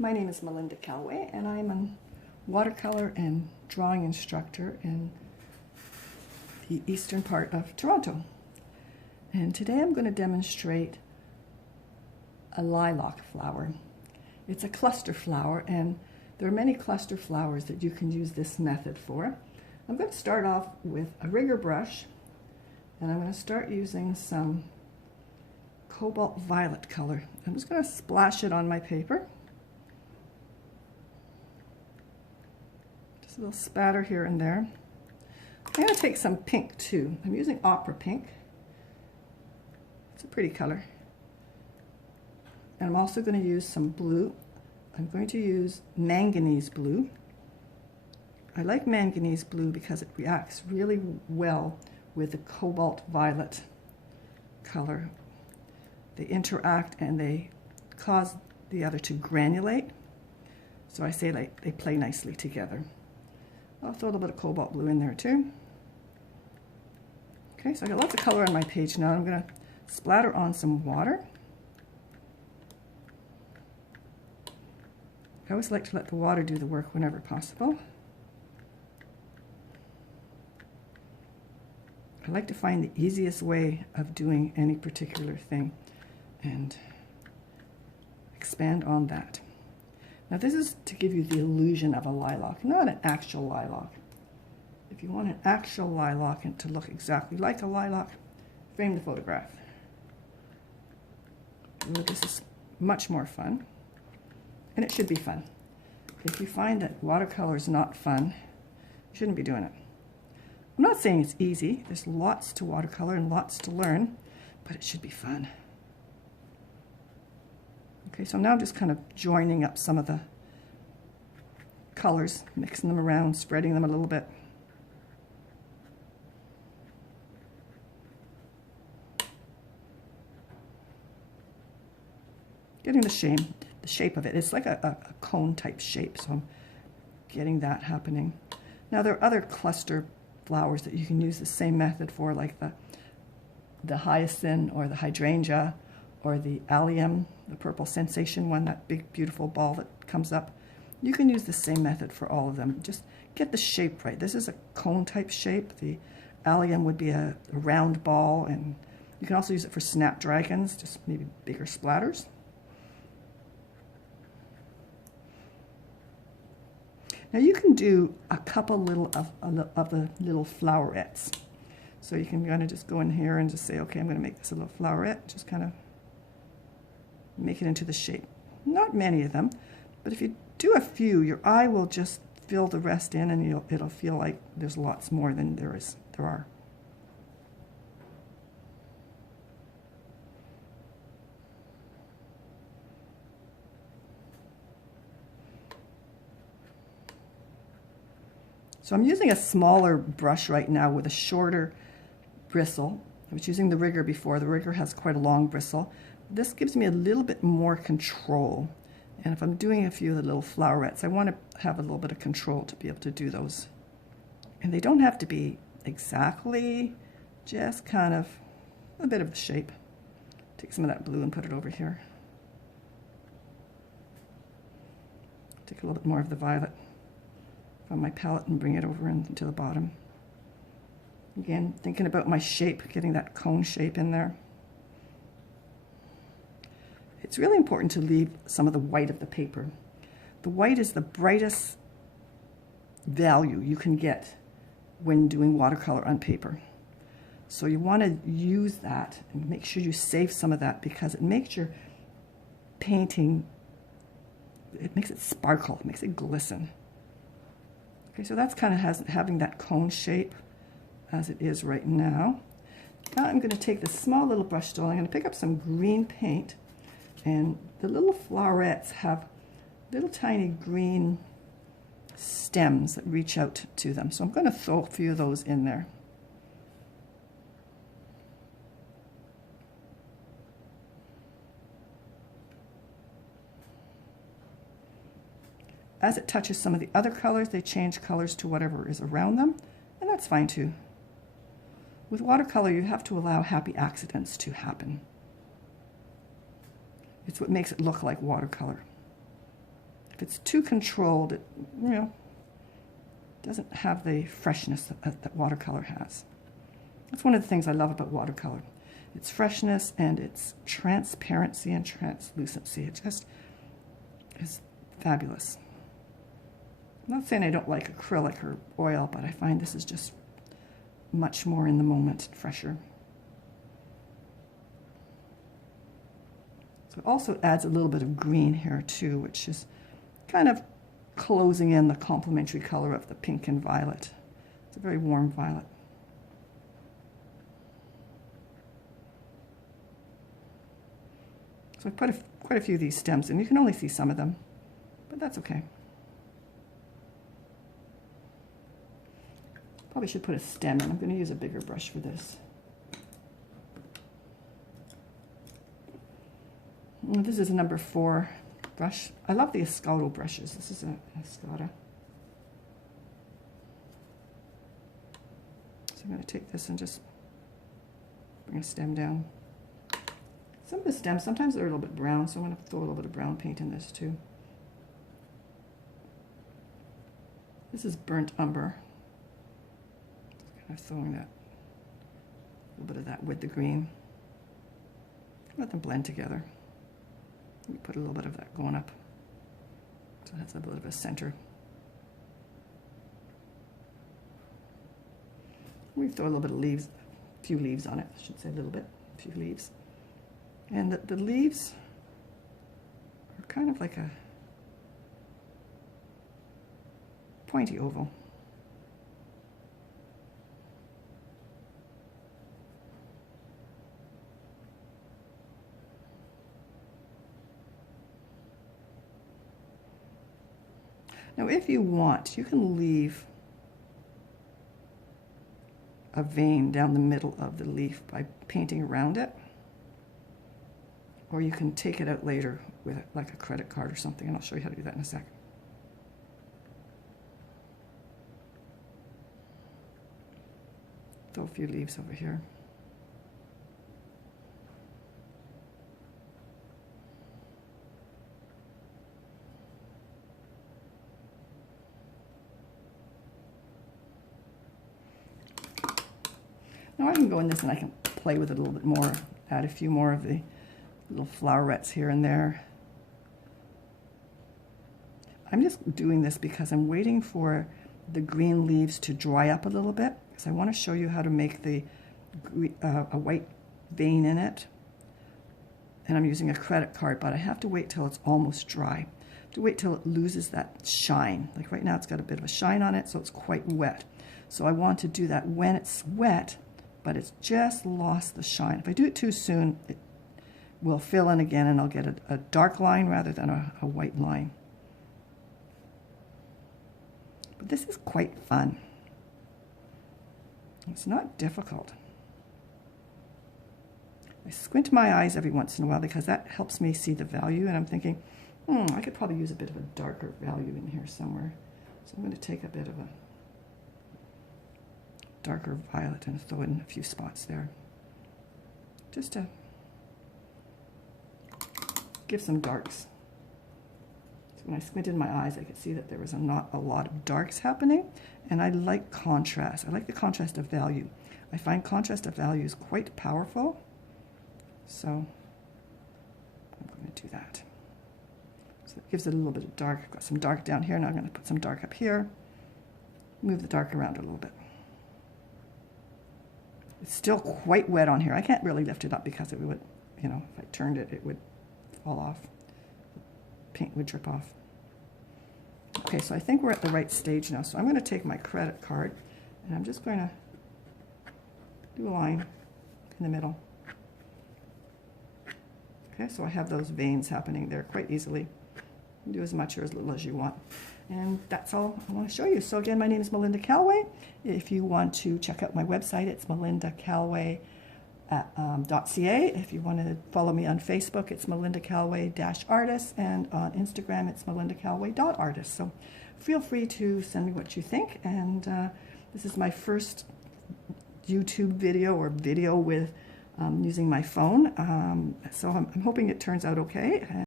My name is Melinda Calway, and I'm a watercolor and drawing instructor in the eastern part of Toronto. And today I'm going to demonstrate a lilac flower. It's a cluster flower, and there are many cluster flowers that you can use this method for. I'm going to start off with a rigger brush, and I'm going to start using some cobalt violet color. I'm just going to splash it on my paper. Just a little spatter here and there. I'm going to take some pink too. I'm using opera pink. It's a pretty color. And I'm also going to use some blue. I'm going to use manganese blue. I like manganese blue because it reacts really well with the cobalt violet color. They interact and they cause the other to granulate. So I say like they play nicely together. I'll throw a little bit of cobalt blue in there too. Okay, so I got lots of color on my page now. I'm going to splatter on some water. I always like to let the water do the work whenever possible. I like to find the easiest way of doing any particular thing and expand on that. Now this is to give you the illusion of a lilac, not an actual lilac. If you want an actual lilac and to look exactly like a lilac, frame the photograph. Ooh, this is much more fun, and it should be fun. If you find that watercolor is not fun, you shouldn't be doing it. I'm not saying it's easy. There's lots to watercolor and lots to learn, but it should be fun. Okay, so now I'm just kind of joining up some of the colors, mixing them around, spreading them a little bit. Getting the shape of it. It's like a cone type shape, so I'm getting that happening. Now there are other cluster flowers that you can use the same method for, like the hyacinth or the hydrangea or the allium, the purple sensation one, that big beautiful ball that comes up. You can use the same method for all of them. Just get the shape right. This is a cone type shape. The allium would be a round ball, and you can also use it for snapdragons, just maybe bigger splatters. Now you can do a couple little of the little flowerets. So you can kind of just go in here and just say, okay, I'm going to make this a little floweret. Just kind of make it into the shape. Not many of them, but if you do a few, your eye will just fill the rest in, and it'll feel like there's lots more than there are. So I'm using a smaller brush right now with a shorter bristle. I was using the rigger before. The rigger has quite a long bristle. This gives me a little bit more control. And if I'm doing a few of the little flowerets, I want to have a little bit of control to be able to do those. And they don't have to be exactly, just kind of a bit of the shape. Take some of that blue and put it over here. Take a little bit more of the violet on my palette and bring it over into the bottom. Again, thinking about my shape, getting that cone shape in there. It's really important to leave some of the white of the paper. The white is the brightest value you can get when doing watercolor on paper. So you want to use that and make sure you save some of that, because it makes your painting, it makes it sparkle, it makes it glisten. Okay, so that's kind of having that cone shape as it is right now. Now I'm going to take this small little brush tool. I'm going to pick up some green paint, and the little flowerets have little tiny green stems that reach out to them. So I'm going to throw a few of those in there. As it touches some of the other colors, they change colors to whatever is around them, and that's fine too. With watercolor, you have to allow happy accidents to happen. It's what makes it look like watercolor. If it's too controlled, it, you know, doesn't have the freshness that watercolor has. That's one of the things I love about watercolor. Its freshness and its transparency and translucency. It just is fabulous. I'm not saying I don't like acrylic or oil, but I find this is just much more in the moment, fresher. So it also adds a little bit of green here too, which is kind of closing in the complementary color of the pink and violet. It's a very warm violet. So I've put quite a few of these stems in. You can only see some of them, but that's okay. Probably should put a stem in. I'm going to use a bigger brush for this. This is a number 4 brush. I love the Escato brushes. This is an Escato. So I'm going to take this and just bring a stem down. Some of the stems, sometimes they're a little bit brown, so I'm going to throw a little bit of brown paint in this too. This is burnt umber. Just kind of throwing that, a little bit of that with the green. Let them blend together. We put a little bit of that going up, so that's a bit of a center. We throw a little bit of leaves, a few leaves on it, I should say a little bit, a few leaves. And the leaves are kind of like a pointy oval. Now, if you want, you can leave a vein down the middle of the leaf by painting around it. Or you can take it out later with like a credit card or something, and I'll show you how to do that in a second. Throw a few leaves over here. Now I can go in this and I can play with it a little bit more, add a few more of the little flowerets here and there. I'm just doing this because I'm waiting for the green leaves to dry up a little bit, because I want to show you how to make the a white vein in it. And I'm using a credit card, but I have to wait till it's almost dry. I have to wait till it loses that shine. Like right now it's got a bit of a shine on it, so it's quite wet. So I want to do that when it's wet, but it's just lost the shine. If I do it too soon, it will fill in again and I'll get a dark line rather than a white line. But this is quite fun. It's not difficult. I squint my eyes every once in a while because that helps me see the value, and I'm thinking, I could probably use a bit of a darker value in here somewhere. So I'm going to take a bit of a darker violet and throw in a few spots there, just to give some darks. So when I squinted my eyes, I could see that there was not a lot of darks happening, and I like contrast. I like the contrast of value. I find contrast of value is quite powerful, so I'm going to do that. So it gives it a little bit of dark. I've got some dark down here, now I'm going to put some dark up here. Move the dark around a little bit. It's still quite wet on here. I can't really lift it up because it would, you know, if I turned it, it would fall off. The paint would drip off. Okay, so I think we're at the right stage now. So I'm going to take my credit card and I'm just going to do a line in the middle. Okay, so I have those veins happening there quite easily. You can do as much or as little as you want. And that's all I want to show you. So again, my name is Melinda Calway. If you want to check out my website, it's melindacalway.ca. If you want to follow me on Facebook, it's Melinda Calway-artist, and on Instagram, it's melindacalway.artist. So feel free to send me what you think. And this is my first YouTube video or video with using my phone. So I'm hoping it turns out okay.